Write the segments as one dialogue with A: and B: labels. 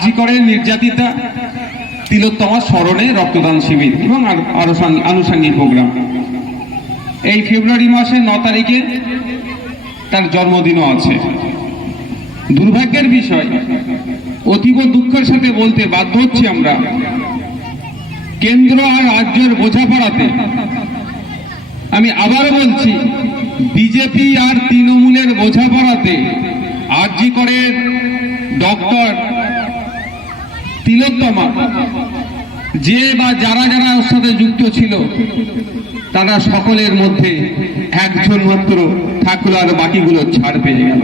A: আরজি করে নির্যাতিতা। তিলোত্তমা স্মরণে রক্তদান শিবির এবং আরো- আনুষঙ্গিক প্রোগ্রাম। এই ফেব্রুয়ারি মাসের ন তারিখে তার জন্মদিনও আছে। দুর্ভাগ্যের বিষয়, অতীব দুঃখের সাথে বলতে বাধ্য হচ্ছি আমরা। কেন্দ্র আর রাজ্যের বোঝাপড়াতে আমি আবার বলছি, বিজেপি আর তৃণমূলের বোঝাপড়াতে আরজি করে ডক্টর তিলোত্তমা। যে বা যারা যারা ওর সাথে যুক্ত ছিল, তারা সকলের মধ্যে একজন মাত্র থাকল আর বাকিগুলো ছাড় পেয়ে গেল।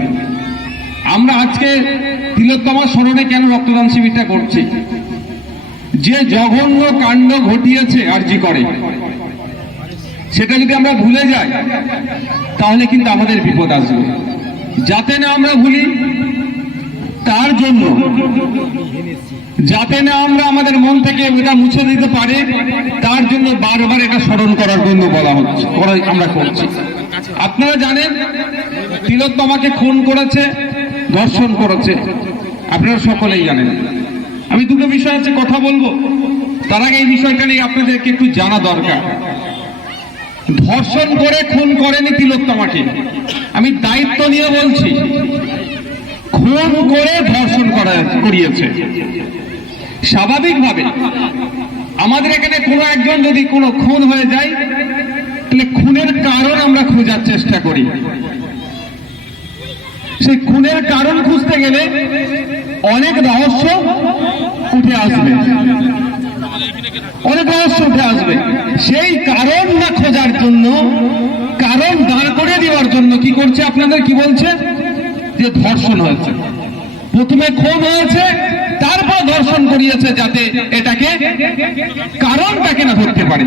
A: আমরা আজকে তিলোত্তমা স্মরণে কেন রক্তদান শিবিরটা করছি? যে জঘন্য কাণ্ড ঘটিয়েছে আরজি করে। সেটা যদি আমরা ভুলে যাই, তাহলে কিন্তু আমাদের বিপদ আসবে। যাতে না আমরা ভুলি, তার জন্য যাতে না আমরা আমাদের মন থেকে এটা মুছে দিতে পারে, তার জন্য বারবার এটা স্মরণ করার জন্য বলা হচ্ছে আমরা করছি। আপনারা জানেন তিলোত্তমাকে খুন করেছে, ধর্ষণ করেছে, আপনারা সকলেই জানেন। আমি দুটো বিষয় আছে কথা বলব, তার আগে এই বিষয়টা নিয়ে আপনাদেরকে একটু জানা দরকার। ধর্ষণ করে খুন করেনি তিলোত্তমাকে আমি দায়িত্ব নিয়ে বলছি খুন করে ধর্ষণ করা করিয়েছে। স্বাভাবিকভাবে আমাদের এখানে কোনো একজন যদি কোনো খুন হয়ে যায়, তাহলে খুনের কারণ আমরা খোঁজার চেষ্টা করি। সেই খুনের কারণ খুঁজতে গেলে অনেক রহস্য উঠে আসবে। অনেক রহস্য উঠে আসবে। সেই কারণ না খোঁজার জন্য, কারণ দাঁড় করে দেওয়ার জন্য কি করছে আপনাদের কি বলছে? যে ধর্ষণ হয়েছে। প্রথমে খুন হয়েছে, তারপর ধর্ষণ করিয়েছে যাতে এটাকে কারণটাকে না ধরতে পারে।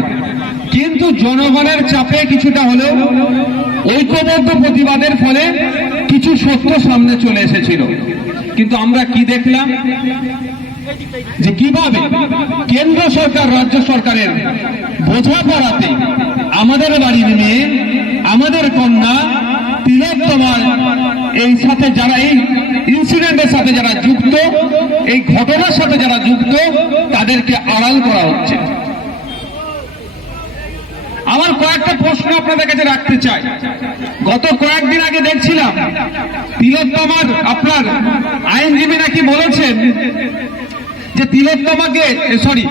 A: কিন্তু জনগণের চাপে কিছুটা হলেও ঐক্যবদ্ধ প্রতিবাদের ফলে কিছু সত্য সামনে চলে এসেছিল। কিন্তু আমরা কি দেখলাম? যে কীভাবে কেন্দ্র সরকার, রাজ্য সরকারের বোঝাপড়াতে আমাদের বাড়ির মেয়ে, আমাদের কন্যা তিলোত্তমার এই সাথে যারা এই ইনসিডেন্টের সাথে যারা যুক্ত, এই ঘটনার সাথে যারা যুক্ত, তাদেরকে আড়াল করা হচ্ছে। আমার কয়েকটা প্রশ্ন আপনাদের কাছে রাখতে চাই। গত কয়েকদিন আগে দেখছিলাম, তিলোত্তমার আপনার আইনজীবী নাকি বলেছেন যে তিলোত্তমাকে সরি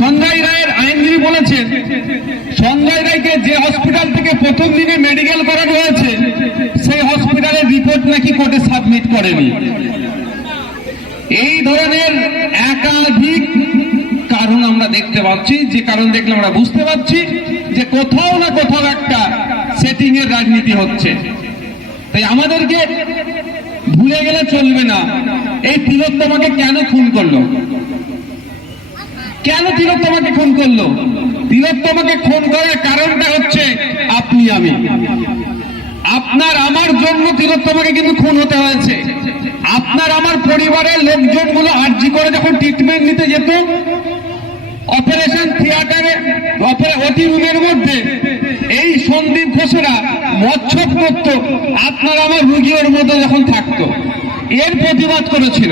A: সঞ্জয় রায়ের আইনজীবী বলেছেন, সঞ্জয় রায়কে যে হসপিটাল থেকে প্রথম দিনে মেডিকেল করানো হয়েছে সেই হসপিটালের রিপোর্ট নাকি কোর্টে সাবমিট করেনি? এই ধরনের একাধিক কারণ আমরা দেখতে পাচ্ছি। যে কারণ দেখলে আমরা বুঝতে পারছি যে কোথাও না কোথাও একটা সেটিং এর রাজনীতি হচ্ছে। তাই আমাদেরকে ভুলে গেলে চলবে না। এই তিলোত্তমাকে কেন খুন করল? কেন তিলোত্তমাকে খুন করল? তিলোত্তমাকে খুন করার কারণটা হচ্ছে আপনি, আমি। আপনার, আমার জন্য তিলোত্তমাকে কিন্তু খুন হতে হয়েছে। আপনার, আমার পরিবারের লোকজনগুলো আর্জি করে যখন ট্রিটমেন্ট নিতে যেত অপারেশন থিয়েটারে ওটি রুমের মধ্যে, এই সন্দীপ ঘোষরা মচ্ছপ করত আপনার, আমার রুগী ওর মধ্যে যখন থাকতো, এর প্রতিবাদ করেছিল।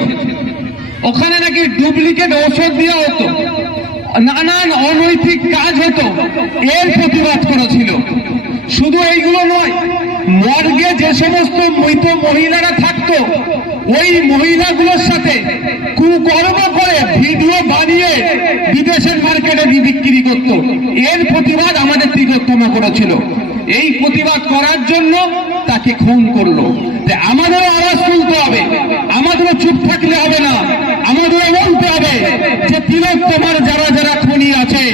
A: ওখানে নাকি ডুপ্লিকেট ঔষধ দেওয়া হতো, নানান অনৈতিক কাজ হতো, এর প্রতিবাদ করেছিল শুধু এইগুলো নয় মর্গে যে সমস্ত মৃত মহিলারা থাকতো। ওই মহিলাগুলোর সাথে কুকর্ম করে ভিডিও বানিয়ে বিদেশের মার্কেটে বিক্রি করত। এর প্রতিবাদ আমাদের তিলোত্তমা করেছিল। এই প্রতিবাদ করার জন্য তাকে খুন করল। আমাদেরও আওয়াজ তুলতে হবে। আমাদেরও চুপ থাকলে হবে না। আমাদেরও বলতে হবে যে তিলোত্তমার যারা যারা খুনি আছে,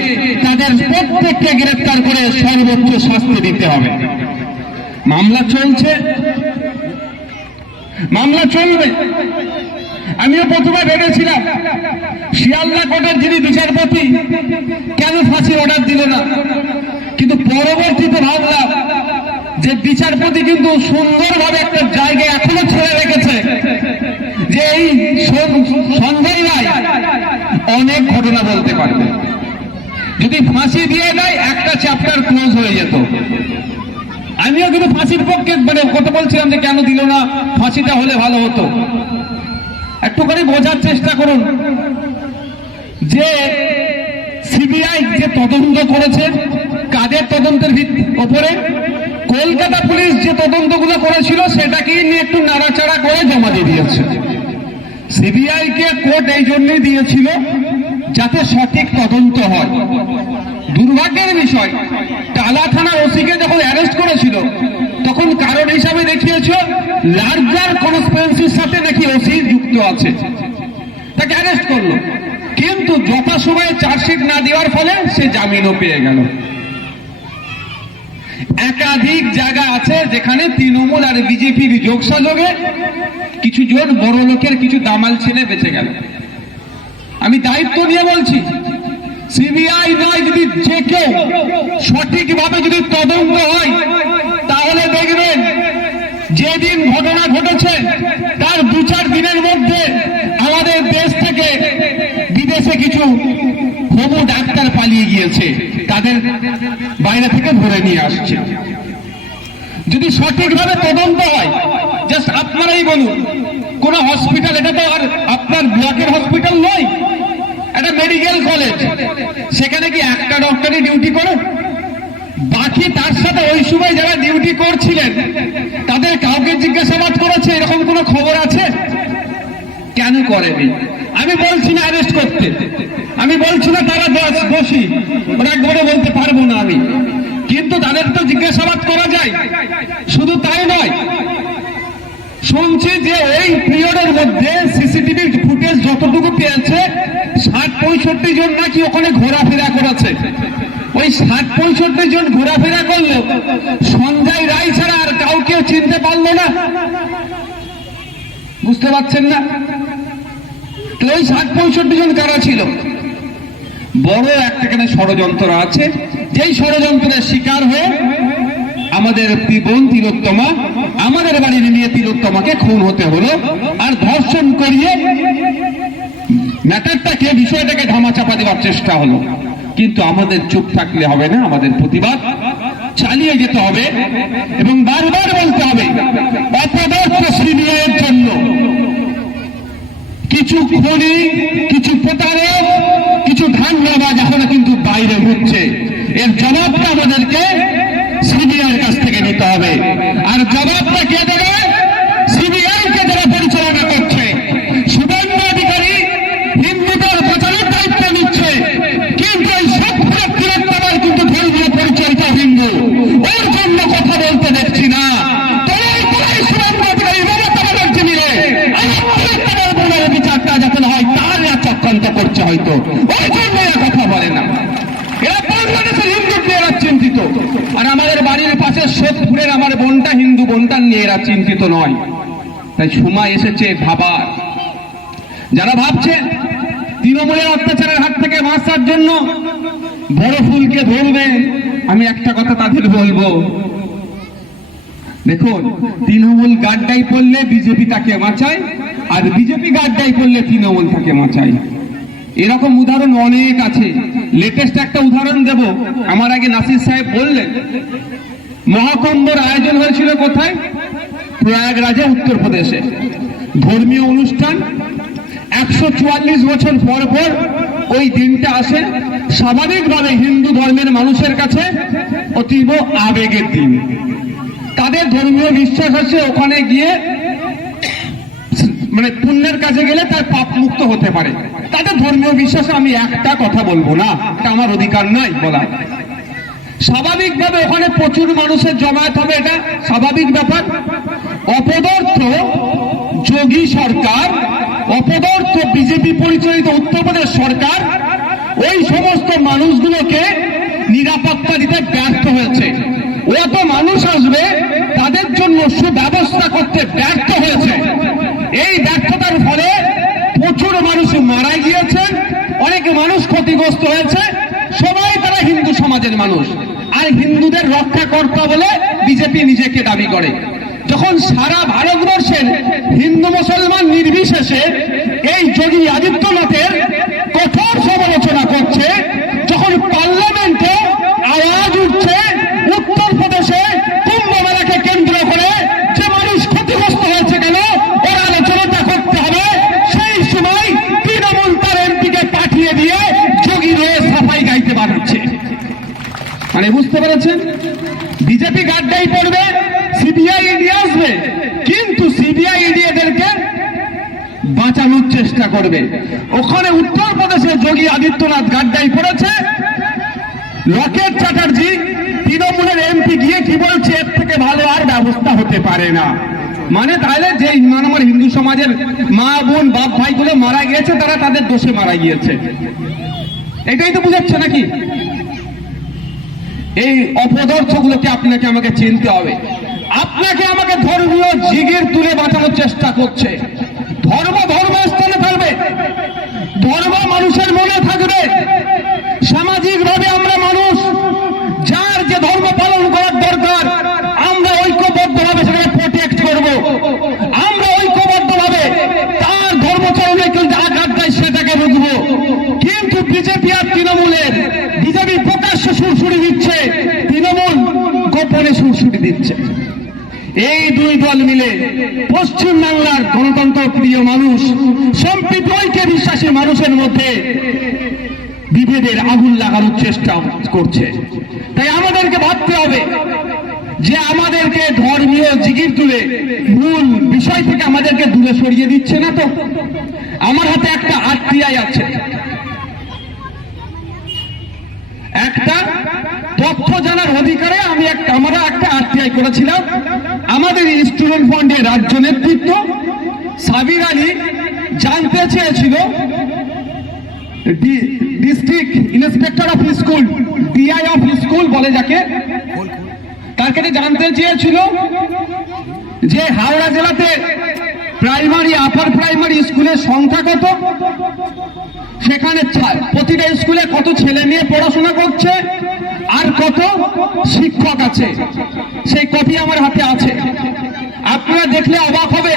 A: তাদের প্রত্যেককে গ্রেফতার করে সর্বোচ্চ শাস্তি দিতে হবে। মামলা চলছে। মামলা চলবে। আমিও প্রথমে ভেবেছিলাম, শিয়ালদা কোর্টের যিনি বিচারপতি, কেন ফাঁসির অর্ডার দিল না? কিন্তু পরবর্তীতে ভাবলাম যে বিচারপতি কিন্তু সুন্দরভাবে একটা জায়গায় এখনও ছেড়ে রেখেছে, যে এই সন- সঞ্জয় রায় অনেক ঘটনা বলতে পারবে। যদি ফাঁসি দিয়ে দেয়, একটা চ্যাপ্টার ক্লোজ হয়ে যেত। আমিও কিন্তু ফাঁসির পক্ষে মানে কথা বলছিলাম যে কেন দিল না, ফাঁসিটা হলে ভালো হতো। একটুখানি বোঝার চেষ্টা করুন। যে সিবিআই যে তদন্ত করেছে, কাদের তদন্তের ওপরে, কলকাতা পুলিশ যে তদন্তগুলো করেছিল, সেটাকে নিয়ে একটু নাড়াচাড়া করে জমা দিয়ে দিয়েছে। সিবিআই কে কোর্ট এই জন্যই দিয়েছিল যাতে সঠিক তদন্ত হয় দুর্ভাগ্যের বিষয় টালা থানার ওসিকে যখন করেছিল তখন কারণ হিসাবে দেখিয়েছে, লার্জার কনসপিরেন্সির সাথে নাকি ওসি যুক্ত আছে। তাকে অ্যারেস্ট করল। কিন্তু যথাসময়ে চার্জশিট না দেওয়ার ফলে সে জামিনও পেয়ে গেল। একাধিক জায়গা আছে যেখানে তৃণমূল আর বিজেপির যোগসাযোগে কিছু জন বড় লোকের কিছু দামাল ছেলে বেঁচে গেল। আমি দায়িত্ব নিয়ে বলছি, সিবিআই নয় যদি যে কেউ সঠিকভাবে যদি তদন্ত হয় তাহলে দেখবেন, যেদিন ঘটনা ঘটেছে, তার দু চার দিনের মধ্যে আমাদের দেশ থেকে বিদেশে কিছু হবু ডাক্তার পালিয়ে গিয়েছে। তাদের বাইরে থেকে ধরে নিয়ে আসছে। যদি সঠিকভাবে তদন্ত হয় জাস্ট আপনারাই বলুন, কোন হসপিটাল এটা তো আর আপনার ব্লকের হসপিটাল নয়, এটা মেডিকেল কলেজ সেখানে কি একটা ডক্টরই ডিউটি করে? বাকি তার সাথে ওই সময় যারা ডিউটি করছিলেন, তাদের কাউকে জিজ্ঞাসাবাদ করেছে? এরকম কোনো খবর আছে? কেন করেনি? আমি বলছি না অ্যারেস্ট করতে। আমি বলছি না তারা দোষ- ওরা একবারে বলতে পারব না আমি। কিন্তু তাদের তো জিজ্ঞাসাবাদ করা যায়। শুধু তাই নয়, শুনছি যে এই পিরিয়ডের মধ্যে সিসিটিভি ফুটেজ যতটুকু পেয়েছে ষাট পঁয়ষট্টি জন নাকি ওখানে ঘোরাফেরা করেছে। ওই ষাট পঁয়ষট্টি জন ঘোরাফেরা করল। সঞ্জয় রায় ছাড়া আর কাউকে চিনতে পারল না। বুঝতে পারছেন না? তো ওই ষাট পঁয়ষট্টি জন কারা ছিল? বড় একটা এখানে ষড়যন্ত্র আছে। যেই ষড়যন্ত্রের শিকার হয়ে আমাদের তি- বোন তিলোত্তমা, আমাদের বাড়ির নিয়ে তিলোত্তমাকে খুন হতে হলো। আর ধর্ষণ করিয়ে ম্যাটারটাকে, বিষয়টাকে ধামাচাপা দেওয়ার চেষ্টা হলো। কিন্তু আমাদের চুপ থাকলে হবে না, আমাদের প্রতিবাদ। চালিয়ে যেতে হবে এবং বারবার বলতে হবে, অপদার্থ সিবিআইয়ের জন্য। কিছু খনি, কিছু প্রতারক, কিছু ধান্যবাজ এখনও কিন্তু বাইরে ঘুরছে, এর জবাবটা আমাদেরকে সিবিআই কাছ থেকে নিতে হবে। আর জবাবটা কে দেবে? সিবিআই কে যারা পরিচালনা করছে? শুভেন্দু অধিকারী, হিন্দুদের চিন্তিত। আর আমাদের বাড়ির পাশে সোদপুরের আমার বোনটা হিন্দু বোনটা নিয়ে এরা চিন্তিত নয়। তাই এসেছে ভাবার। যারা ভাবছে তৃণমূলের অত্যাচারের হাত থেকে বাঁচার জন্য বড় ফুলকে ধরবে, আমি একটা কথা তাদের বলব। দেখুন, তৃণমূল গাড্ডাই পড়লে বিজেপি তাকে বাঁচায়, আর বিজেপি গাড্ডাই পড়লে তৃণমূল তাকে বাঁচায়। এরকম উদাহরণ অনেক আছে। লেটেস্ট একটা উদাহরণ দেব। আমার আগে নাসির সাহেব বললেন মহাকুম্ভর আয়োজন হয়েছিল কোথায়? প্রয়াগরাজে, উত্তরপ্রদেশে। ধর্মীয় অনুষ্ঠান, একশো চুয়াল্লিশ বছর পর পর ওই দিনটা আসে। স্বাভাবিকভাবে হিন্দু ধর্মের মানুষের কাছে অতীব আবেগের দিন। তাদের ধর্মীয় বিশ্বাস আছে, ওখানে গিয়ে মানে পুণ্যের কাছে গেলে তার পাপ মুক্ত হতে পারে। তাদের ধর্মীয় বিশ্বাসে আমি একটা কথা বলব না, এটা আমার অধিকার নাই বলা স্বাভাবিকভাবে ওখানে প্রচুর মানুষের জমায়েত হবে, এটা স্বাভাবিক ব্যাপার। অপদার্থ যোগী সরকার, অপদার্থ বিজেপি পরিচালিত উত্তরপ্রদেশ সরকার, ওই সমস্ত মানুষগুলোকে নিরাপত্তা দিতে ব্যর্থ হয়েছে। অত মানুষ আসবে, তাদের জন্য সুব্যবস্থা করতে ব্যর্থ হয়েছে। এই ব্যর্থতার ফলে প্রচুর মানুষ মারা গিয়েছেন অনেক মানুষ ক্ষতিগ্রস্ত হয়েছে, সবাই তারা হিন্দু সমাজের মানুষ। আর হিন্দুদের রক্ষা রক্ষাকর্তা বলে বিজেপি নিজেকে দাবি করে। যখন সারা ভারতবর্ষের হিন্দু মুসলমান নির্বিশেষে এই যোগী আদিত্যনাথের কঠোর সমালোচনা করছে যখন পার্লামেন্টে আওয়াজ উঠছে উত্তরপ্রদেশে কুম্ভ মেলাকে কেন্দ্র করে যে মানুষ ক্ষতিগ্রস্ত হয়েছে কেন ওর আলোচনাটা করতে হবে বুঝতে পেরেছেন বিজেপি গাড্ডাই পড়বে সিবিআই ইডি আসবে কিন্তু সিবিআই ইডি এদেরকে বাঁচানোর চেষ্টা করবে। ওখানে উত্তরপ্রদেশে যোগী আদিত্যনাথ গাড্ডাই পড়েছে। লকেট চ্যাটার্জি তৃণমূলের এমপি গিয়ে কি বলছে, এর থেকে ভালো আর ব্যবস্থা হতে পারে না। মানে তাহলে যে আমার হিন্দু সমাজের মা, বোন, বাপ ভাইগুলো মারা গিয়েছে, তারা তাদের দোষে মারা গিয়েছে। এটাই তো বুঝাচ্ছে নাকি? এই অপদার্থগুলোকে আপনাকে আমাকে চিনতে হবে। আপনাকে আমাকে ধর্মীয় জিগির তুলে বাঁচানোর চেষ্টা করছে ধর্ম ধর্ম স্থানে থাকবে ধর্ম মানুষের মনে থাকবে সামাজিক ভাবে আমরা মানুষ যার যে ধর্ম পালন করার দরকার আমরা ঐক্যবদ্ধ ভাবে সেটাকে প্রোটেক্ট করব আমরা ঐক্যবদ্ধ ভাবে তার ধর্মচরণে কিন্তু আঘাত দেয় সেটাকে রুখবো কিন্তু বিজেপি আর তৃণমূলের বিজেপি প্রকাশ্য সুরসুরি দিচ্ছে তৃণমূল গোপনে সুরসুরি দিচ্ছে এই দুই দল মিলে পশ্চিম বাংলার গণতন্ত্র প্রিয় মানুষ, সম্প্রীতি ঐক্যে বিশ্বাসী মানুষের মধ্যে বিভেদের আগুন লাগানোর চেষ্টা করছে। তাই আমাদেরকে ভাবতে হবে যে আমাদেরকে ধর্মীয় জিগির তুলে মূল বিষয় থেকে আমাদেরকে দূরে সরিয়ে দিচ্ছে না তো? আমার হাতে একটা আরটিআই আছে। একটা তথ্য জানার অধিকারে আমি একটা আমরা একটা আরটিআই করেছিলাম। আমাদের স্টুডেন্ট ফন্ডের রাজ্য নেতৃত্ব সাবির আলী জানতে চেয়েছিল। District inspector of school, DI of school বলে যাকে। তার কাছে জানতে চেয়েছিল যে হাওড়া জেলাতে প্রাইমারি, আপার প্রাইমারি স্কুলের সংখ্যা কত? সেখানে প্রতিটা স্কুলে কত ছেলে মেয়ে পড়াশোনা করছে? আর কত শিক্ষক আছে? সেই কপি আমার হাতে আছে। আপনারা দেখলে অবাক হবে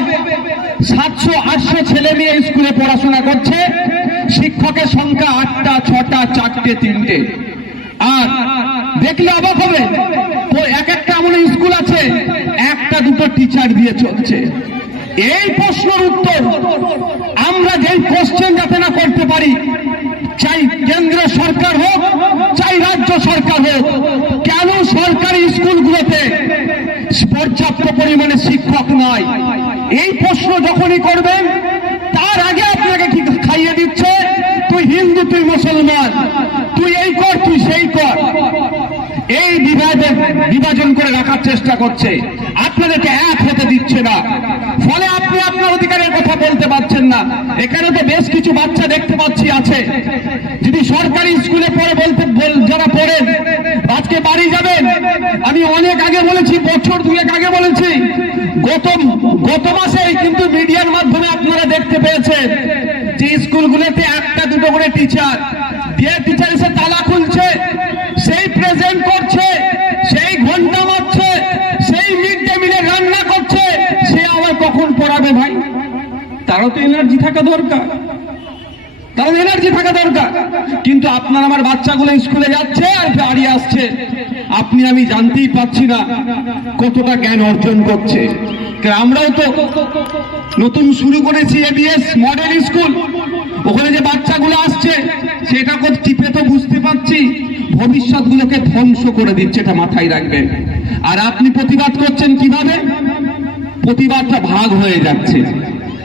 A: সাতশো, আটশো ছেলে মেয়ে স্কুলে পড়াশোনা করছে। শিক্ষকের সংখ্যা আটটা, ছটা, চারটে, তিনটে। আর দেখলে অবাক হবে এক একটা এমন স্কুল আছে, একটা, দুটো টিচার দিয়ে চলছে। এই প্রশ্নের উত্তর আমরা যেই কোশ্চেন যাতে না করতে পারি চাই কেন্দ্র সরকার হোক, চাই রাজ্য সরকার হোক। কেন সরকারি স্কুলগুলোতে পর্যাপ্ত পরিমাণে শিক্ষক নয়? এই প্রশ্ন যখনই করবেন, তার আগে আপনাকে কি খাইয়ে দিচ্ছে, তুই হিন্দু, তুই মুসলমান, তুই এই কর, তুই সেই কর। এই বিভাজন বিভাজন করে রাখার চেষ্টা করছে। আপনাদেরকে এক হতে দিচ্ছে না। অধিকারের কথা বলতে পারছেন না। এখানে তো বেশ কিছু বাচ্চা দেখতে পাচ্ছি আছে। যদি সরকারি স্কুলে পড়ে বলতে যারা পড়েন আজকে বাড়ি যাবেন? আমি অনেক আগে বলেছি, বছর দুয়েক আগে বলেছি। গত গত মাসেই কিন্তু মিডিয়ার মাধ্যমে আপনারা দেখতে পেয়েছেন যে স্কুলগুলোতে একটা দুটো করে টিচার। যে টিচার এসে তালা খুলছে সেই প্রেজেন্ট করছে সেই ঘণ্টা মারছে সেই মিড ডে মিলে রান্না করছে সে আবার কখন পড়াবে ভাই তারও তো এনার্জি থাকা দরকার। তার এনার্জি থাকা দরকার। কিন্তু আপনার আমার বাচ্চাগুলো স্কুলে যাচ্ছে আর বাড়ি আসছে। আপনি আমি জানতেই পাচ্ছি না কতটা জ্ঞান অর্জন করছে। কারণ আমরাও তো নতুন শুরু করেছি এবিএস মডেল স্কুল ওখানে যে বাচ্চাগুলো আসছে, সেটা কত টিপে তো বুঝতে পারছি। ভবিষ্যৎগুলোকে ধ্বংস করে দিচ্ছে, এটা মাথায় রাখবেন। আর আপনি প্রতিবাদ করছেন কীভাবে? প্রতিবাদটা ভাগ হয়ে যাচ্ছে।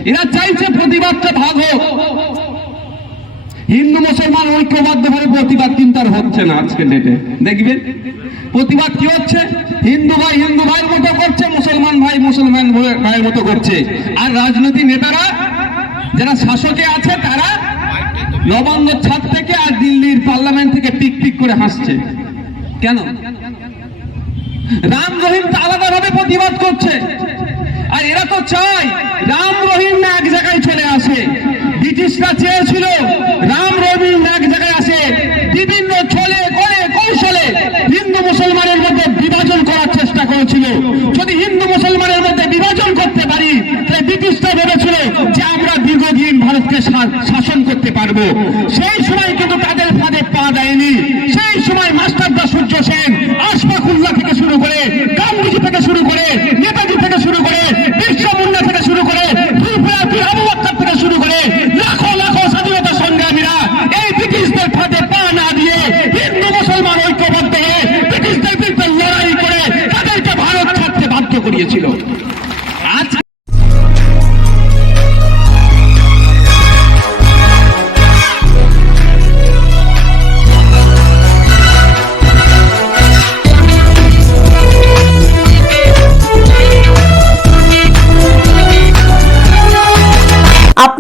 A: এরা চাইছে প্রতিবাদটা ভাগ হোক। হিন্দু, মুসলমান ঐক্যবদ্ধ ভাবে প্রতিবাদ কিন্তু আর হচ্ছে না আজকে ডেটে দেখবেন? প্রতিবাদ কি হচ্ছে? হিন্দু ভাই, হিন্দু ভাইয়ের মতো করছে, মুসলমান ভাই, মুসলমান ভাই- ভাইয়ের মতো করছে। আর রাজনৈতিক নেতারা, যারা শাসকে আছে, তারা নবান্ন ছাদ থেকে আর দিল্লির পার্লামেন্ট থেকে পিক পিক করে হাসছে। কেন? রাম, রহিম তো আলাদাভাবে প্রতিবাদ করছে। আর এরা তো চায় রাম রহিম না এক জায়গায় চলে আসে। ব্রিটিশরা চেয়েছিল রাম রহিম না এক জায়গায় আসে। বিভিন্ন ছলে করে, কৌশলে হিন্দু মুসলমানের মধ্যে বিভাজন করার চেষ্টা করেছিল। যদি হিন্দু মুসলমানের মধ্যে বিভাজন করতে পারি, তাহলে ব্রিটিশরা ভেবেছিল যে আমরা দীর্ঘদিন ভারতকে শাসন করতে পারব। সেই সময় কিন্তু তাদের ফাঁদে পা দেয়নি। সেই সময় মাস্টারদা